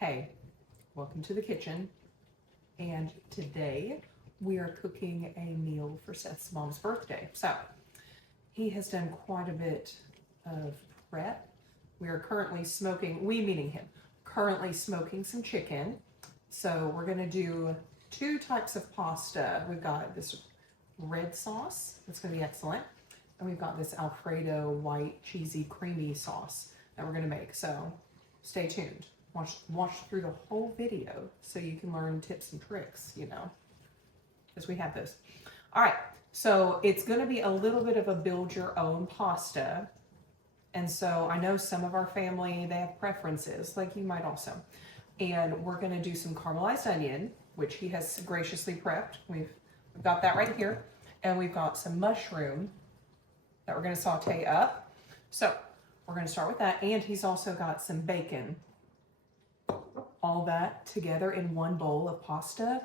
Hey, welcome to the kitchen. And today we are cooking a meal for Seth's mom's birthday. So he has done quite a bit of prep. We are currently smoking, we meaning him, currently smoking some chicken. So we're gonna do two types of pasta. We've got this red sauce, that's gonna be excellent. And we've got this Alfredo white cheesy creamy sauce that we're gonna make. So stay tuned. Watch through the whole video so you can learn tips and tricks, you know, because we have those. All right, so it's going to be a little bit of a build your own pasta. And so I know some of our family, they have preferences, like you might also. And we're going to do some caramelized onion, which he has graciously prepped. We've got that right here. And we've got some mushroom that we're going to saute up. So we're going to start with that. And he's also got some bacon. All that together in one bowl of pasta.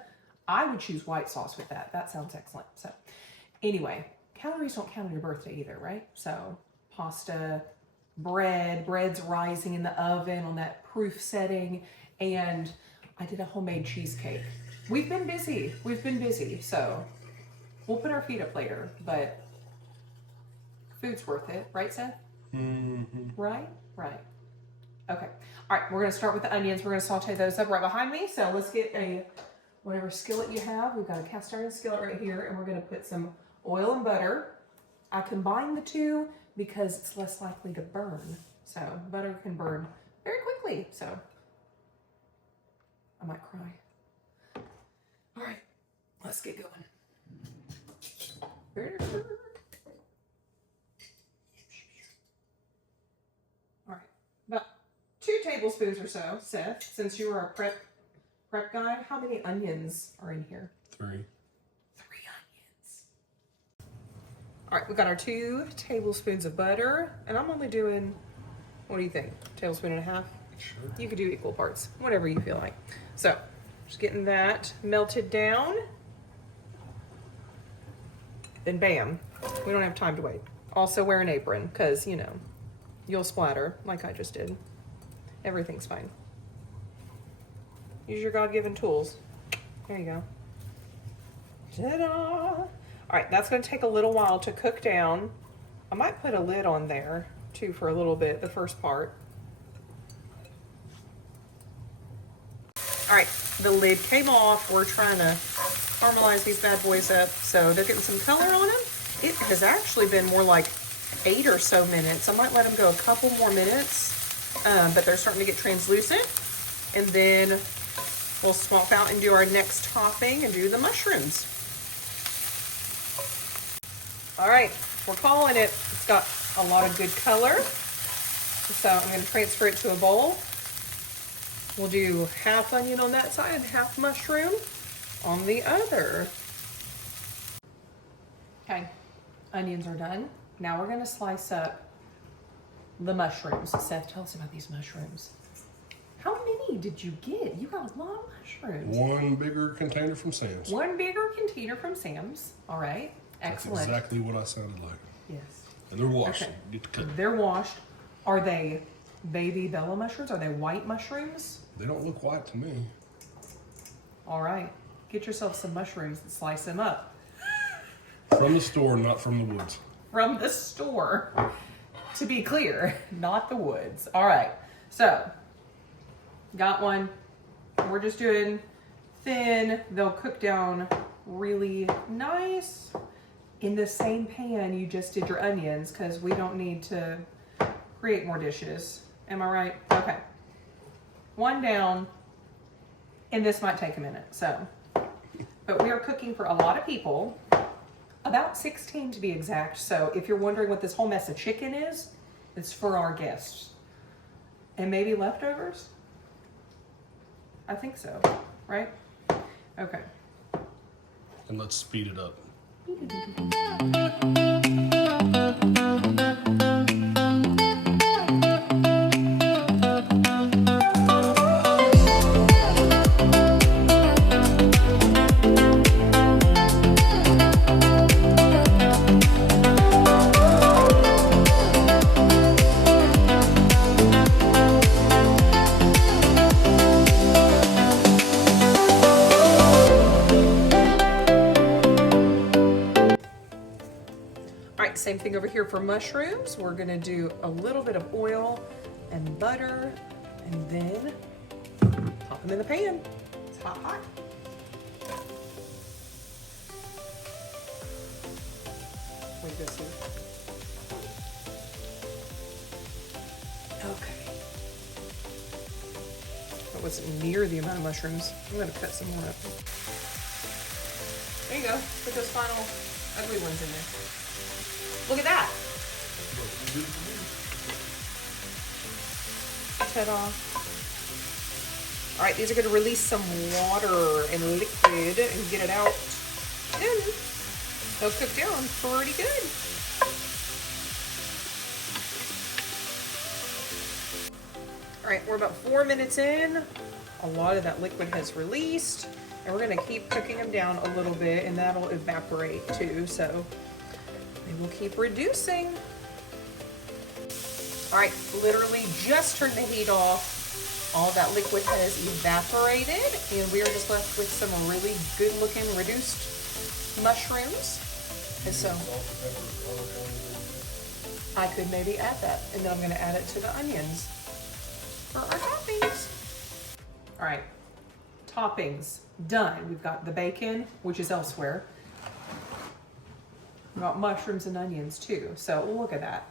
I would choose white sauce with that. That sounds excellent. So anyway, calories don't count on your birthday either, right? So pasta, bread's rising in the oven on that proof setting. And I did a homemade cheesecake. We've been busy. So we'll put our feet up later, but food's worth it. Right, Seth? Mm-hmm. Right. Okay. All right, we're going to start with the onions. We're going to saute those up right behind me. So let's get whatever skillet you have. We've got a cast iron skillet right here, and we're going to put some oil and butter. I combine the two because it's less likely to burn. So butter can burn very quickly. So I might cry. All right, let's get going. All right, about 2 tablespoons or so, Seth, since you are a prep guy. How many onions are in here? 3. 3 onions. All right, we got our 2 tablespoons of butter, and I'm only doing, what do you think? Tablespoon and a half? Sure. You could do equal parts, whatever you feel like. So, just getting that melted down. Then bam, we don't have time to wait. Also wear an apron, because, you know, you'll splatter like I just did. Everything's fine. Use your God-given tools. There you go. Ta-da! All right, that's going to take a little while to cook down. I might put a lid on there, too, for a little bit, the first part. All right, the lid came off. We're trying to caramelize these bad boys up, so they're getting some color on them. It has actually been more like 8 or so minutes. I might let them go a couple more minutes. But they're starting to get translucent, and then we'll swap out and do our next topping and do the mushrooms. All right, we're calling it. It's got a lot of good color, so I'm going to transfer it to a bowl. We'll do half onion on that side and half mushroom on the other. Okay, onions are done. Now we're going to slice up the mushrooms. Seth, tell us about these mushrooms. How many did you get? You got a lot of mushrooms. 1 bigger container from Sam's. 1 bigger container from Sam's. All right. Excellent. That's exactly what I sounded like. Yes. And they're washed. Okay. Get to cut. They're washed. Are they baby Bella mushrooms? Are they white mushrooms? They don't look white to me. All right. Get yourself some mushrooms and slice them up. From the store, not from the woods. From the store. To be clear, not the woods. All right, so got one. We're just doing thin. They'll cook down really nice in the same pan you just did your onions, because we don't need to create more dishes. Am I right? Okay. 1 down, and this might take a minute. So, but we are cooking for a lot of people. About 16 to be exact. So if you're wondering what this whole mess of chicken is, it's for our guests. And maybe leftovers? I think so, right? Okay. And let's speed it up. thing over here for mushrooms. We're gonna do a little bit of oil and butter, and then pop them in the pan. It's hot, hot. Wait, this here. Okay. That wasn't near the amount of mushrooms. I'm gonna cut some more up. There you go. Put those final ugly ones in there. Look at that. Ta-da. All right, these are gonna release some water and liquid and get it out. And they'll cook down pretty good. All right, we're about 4 minutes in. A lot of that liquid has released, and we're gonna keep cooking them down a little bit, and that'll evaporate too, so they will keep reducing. All right, literally just turned the heat off. All that liquid has evaporated, and we are just left with some really good looking reduced mushrooms. And so I could maybe add that, and then I'm gonna add it to the onions for our toppings. All right, toppings done. We've got the bacon, which is elsewhere. We've got mushrooms and onions too. So look at that.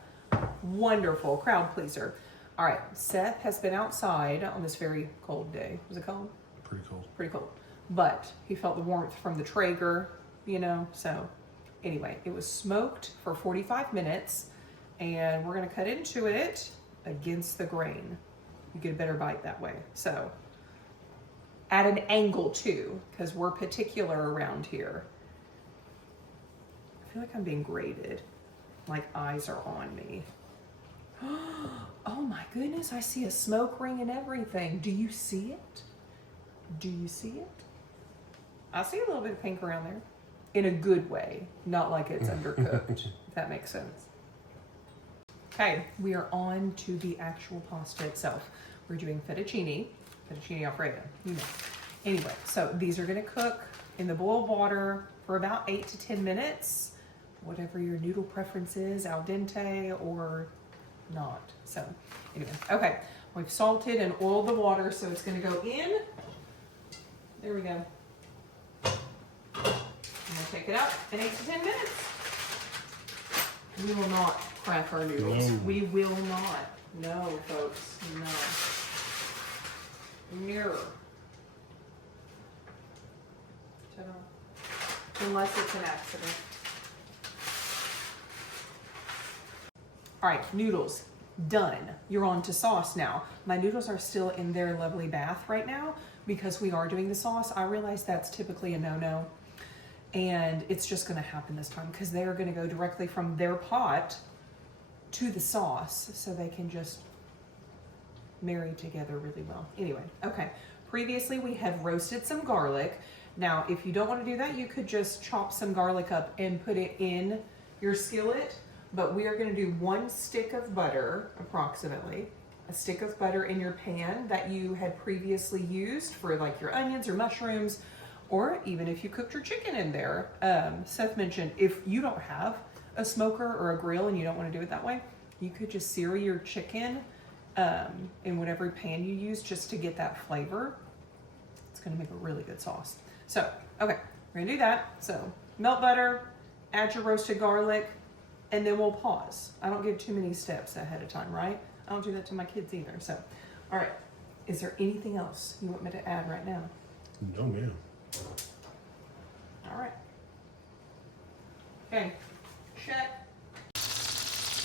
Wonderful, crowd pleaser. All right, Seth has been outside on this very cold day. Was it cold? Pretty cold. Pretty cold. But he felt the warmth from the Traeger, you know, so anyway, it was smoked for 45 minutes, and we're gonna cut into it against the grain. You get a better bite that way. So at an angle too, because we're particular around here. I feel like I'm being graded, like eyes are on me. Oh my goodness, I see a smoke ring and everything. Do you see it? Do you see it? I see a little bit of pink around there. In a good way, not like it's undercooked, if that makes sense. Okay, we are on to the actual pasta itself. We're doing fettuccine Alfredo, you know. Anyway, so these are gonna cook in the boiled water for about 8 to 10 minutes, whatever your noodle preference is, al dente or not. So anyway, okay, we've salted and oiled the water, so it's gonna go in. There we go. I'm gonna take it out in 8 to 10 minutes. We will not crack our noodles. No. We will not. No, folks, no. Mirror. Ta-da. Unless it's an accident. All right, noodles, done. You're on to sauce now. My noodles are still in their lovely bath right now because we are doing the sauce. I realize that's typically a no-no, and it's just gonna happen this time because they're gonna go directly from their pot to the sauce so they can just marry together really well. Anyway, okay. Previously we have roasted some garlic. Now, if you don't want to do that, you could just chop some garlic up and put it in your skillet, but we are going to do 1 stick of butter, approximately, a stick of butter in your pan that you had previously used for like your onions or mushrooms, or even if you cooked your chicken in there. Seth mentioned if you don't have a smoker or a grill and you don't want to do it that way, you could just sear your chicken in whatever pan you use just to get that flavor. It's going to make a really good sauce. So, okay, we're going to do that. So, melt butter, add your roasted garlic, and then we'll pause. I don't give too many steps ahead of time, right? I don't do that to my kids either. So, all right, is there anything else you want me to add right now? No, ma'am. All right. Okay, check.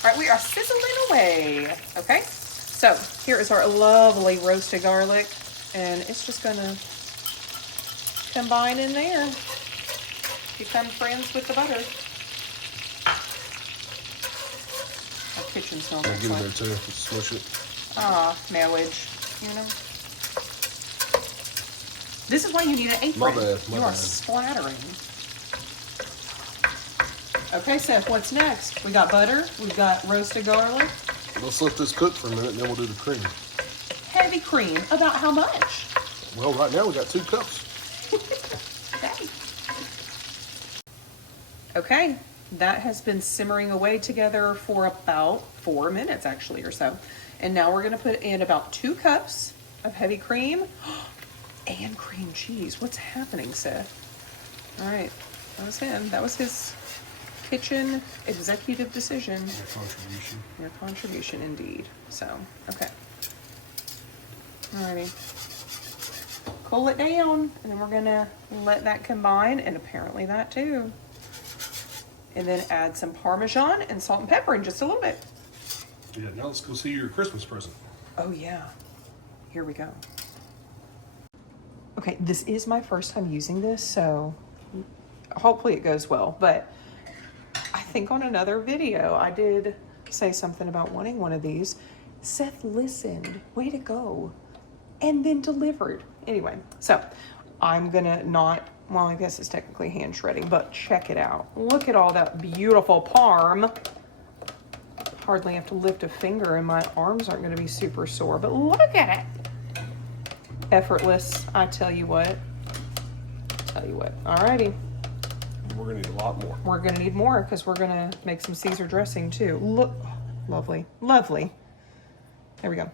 All right, we are sizzling away. Okay, so here is our lovely roasted garlic, and it's just gonna combine in there. Become friends with the butter. Our kitchen smells I'll like get in there too. Smush it. ah, marriage, you know. This is why you need an apron. My bad, my you are bad. splattering. Okay, Seth, what's next? We got butter, we've got roasted garlic. Let's let this cook for a minute and then we'll do the cream. Heavy cream. About how much? Well, right now we got 2 cups. Okay. Okay, that has been simmering away together for about 4 minutes actually or so. And now we're gonna put in about 2 cups of heavy cream and cream cheese. What's happening, Seth? All right, that was him. That was his kitchen executive decision. Your contribution. Your contribution, indeed. So, okay. Alrighty. Cool it down, and then we're gonna let that combine, and apparently that too. And then add some Parmesan and salt and pepper in just a little bit. Yeah, now let's go see your Christmas present. Oh yeah. Here we go. Okay, this is my first time using this, so hopefully it goes well. But I think on another video, I did say something about wanting one of these. Seth listened, way to go, and then delivered. Anyway, so I'm gonna not, well, I guess it's technically hand shredding, but check it out. Look at all that beautiful parm. Hardly have to lift a finger and my arms aren't gonna be super sore, but look at it. Effortless, I tell you what. Alrighty. We're gonna need a lot more. We're gonna need more because we're gonna make some Caesar dressing too. Look, lovely, lovely. There we go.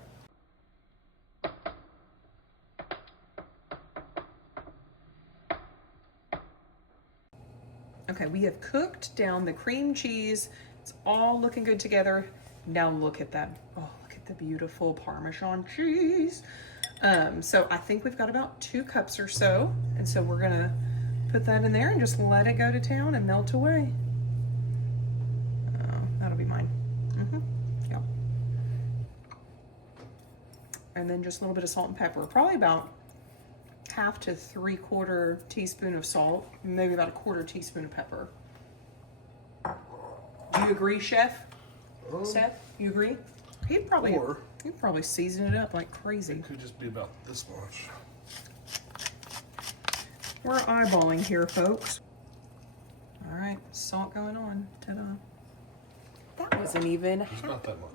Okay, we have cooked down the cream cheese. It's all looking good together. Now look at that. Oh, look at the beautiful Parmesan cheese. So I think we've got about 2 cups or so. And so we're gonna put that in there and just let it go to town and melt away. That'll be mine. Yeah. And then just a little bit of salt and pepper. Probably about 1/2 to 3/4 teaspoon of salt, maybe about 1/4 teaspoon of pepper. Do you agree, Chef? Seth, you agree? He'd probably season it up like crazy. It could just be about this much. We're eyeballing here, folks. All right, salt going on. Ta-da. That wasn't even It's not that much.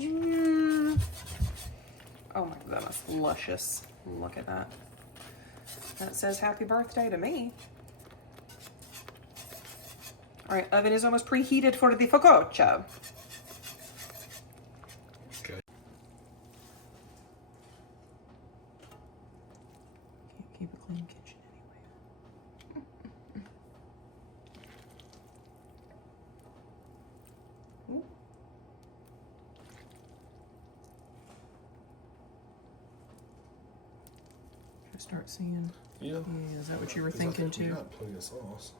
Oh my goodness, luscious. Look at that. That says happy birthday to me. All right, oven is almost preheated for the focaccia. Okay. Can't keep a clean kitchen anyway. Ooh. Should I start seeing? Yeah. Is that what you were 'Cause I thinking think we too? got plenty of sauce.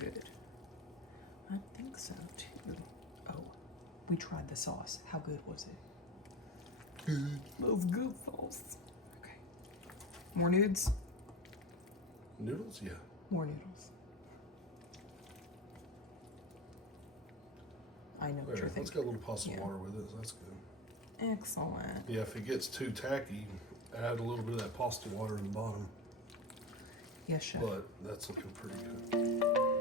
Good. I think so too. Oh, we tried the sauce. How good was it? Good. That was good sauce. Okay. More nudes? Noodles? Yeah. More noodles. I know what There, you're it's thinking. got a little pasta Yeah. water with it, so that's good. Excellent. Yeah, if it gets too tacky, add a little bit of that pasta water in the bottom. Yes, chef. But that's looking pretty good.